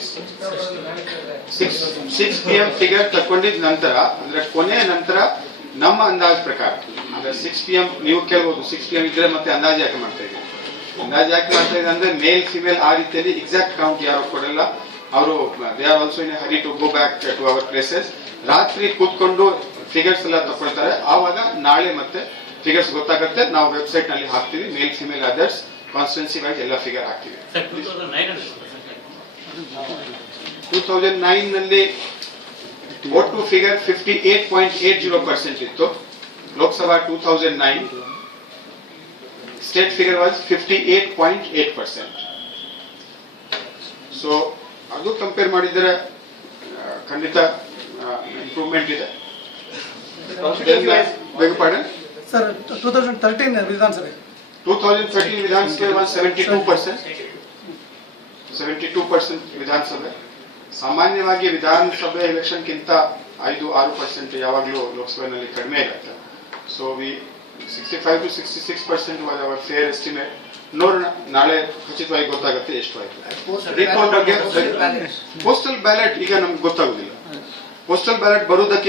This 6 PM figure ತಕೊಂಡಿದ ನಂತರ ಅಂದ್ರೆ ಕೊನೆಯ ನಂತರ ನಮ್ಮ ಅಂದಾಜು ಪ್ರಕಾರ ಅಂದ್ರೆ 6 PM ನೀವು ಕೇಳ್ಬೋದು 6 PM ಇದ್ರೆ ಮತ್ತೆ ಅಂದಾಜು ಯಾಕೆ ಮಾಡ್ತಾ ಇದ್ದೀವಿ ಅಂದಾಜು ಯಾಕೆ ಮಾಡ್ತಾ ಇದ್ದೀವಿ ಅಂದ್ರೆ ಮೇಲ್ ಫಿಮೇಲ್ ಆ ರೀತಿಯಲ್ಲಿ ಎಕ್ಸಾಕ್ಟ್ ಕೌಂಟ್ ಯಾರು ಕೊಡಲ್ಲ ಅವರು they are also in hurry to go back to our places ರಾತ್ರಿ ಕೂತ್ಕೊಂಡು ಫಿಗರ್ಸ್ ಎಲ್ಲ ತಗೊಳ್ತಾರೆ ಆವಾಗ ನಾಳೆ ಮತ್ತೆ ಫಿಗರ್ಸ್ ಗೊತ್ತಾಗುತ್ತೆ ನಾವು ವೆಬ್ಸೈಟ್ ನಲ್ಲಿ ಹಾಕ್ತೀವಿ male female others constituency wise ಎಲ್ಲ ಫಿಗರ್ ಹಾಕ್ತೀವಿ 2009 ನಲ್ಲಿ ಒಟ್ಟು ಫಿಗರ್ 58.80% ಇತ್ತು Lok Sabha 2009 state figure was 58.8%. So ಅದು ಕಂಪೇರ್ ಮಾಡಿದರೆ ಖಂಡಿತ ಇಂಪ್ರೂವ್ಮೆಂಟ್ ಇದೆ. beg pardon sir 2013 ವಿಧಾನಸಭೆ 2013 ವಿಧಾನಸಭೆ was 72% ವಿಧಾನಸಭೆ. ಸಾಮಾನ್ಯವಾಗಿ ವಿಧಾನಸಭೆ ಎಲೆಕ್ಷನ್ ಗಿಂತ 5-6% ಯಾವಾಗಲೂ ಲೋಕಸಭೆಯಲ್ಲಿ ಕಡಿಮೆ ಇರುತ್ತೆ. So we 65 to 66% was our fair estimate. ನೋಡೋಣ ನಾಳೆ ಖಚಿತವಾಗಿ ಗೊತ್ತಾಗುತ್ತೆ ಎಷ್ಟು ಆಯ್ತು. ಪೋಸ್ಟಲ್ ಬ್ಯಾಲೆಟ್ ಈಗ ನಮ್ಗೆ ಗೊತ್ತಾಗುದಿಲ್ಲ. ಪೋಸ್ಟಲ್ ಬ್ಯಾಲೆಟ್ ಬರುವುದಕ್ಕೆ